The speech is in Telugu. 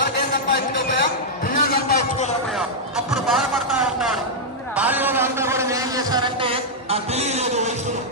ఇంతవరకు ఏం సంపాదించుకోకపోయాం, బియ్యం సంపాదించుకోలేకపోయాం. అప్పుడు బాధపడతా ఉంటారు. బాల్యంలో అందరూ కూడా ఏం చేశారంటే నాకు తెలియలేదు వయసులో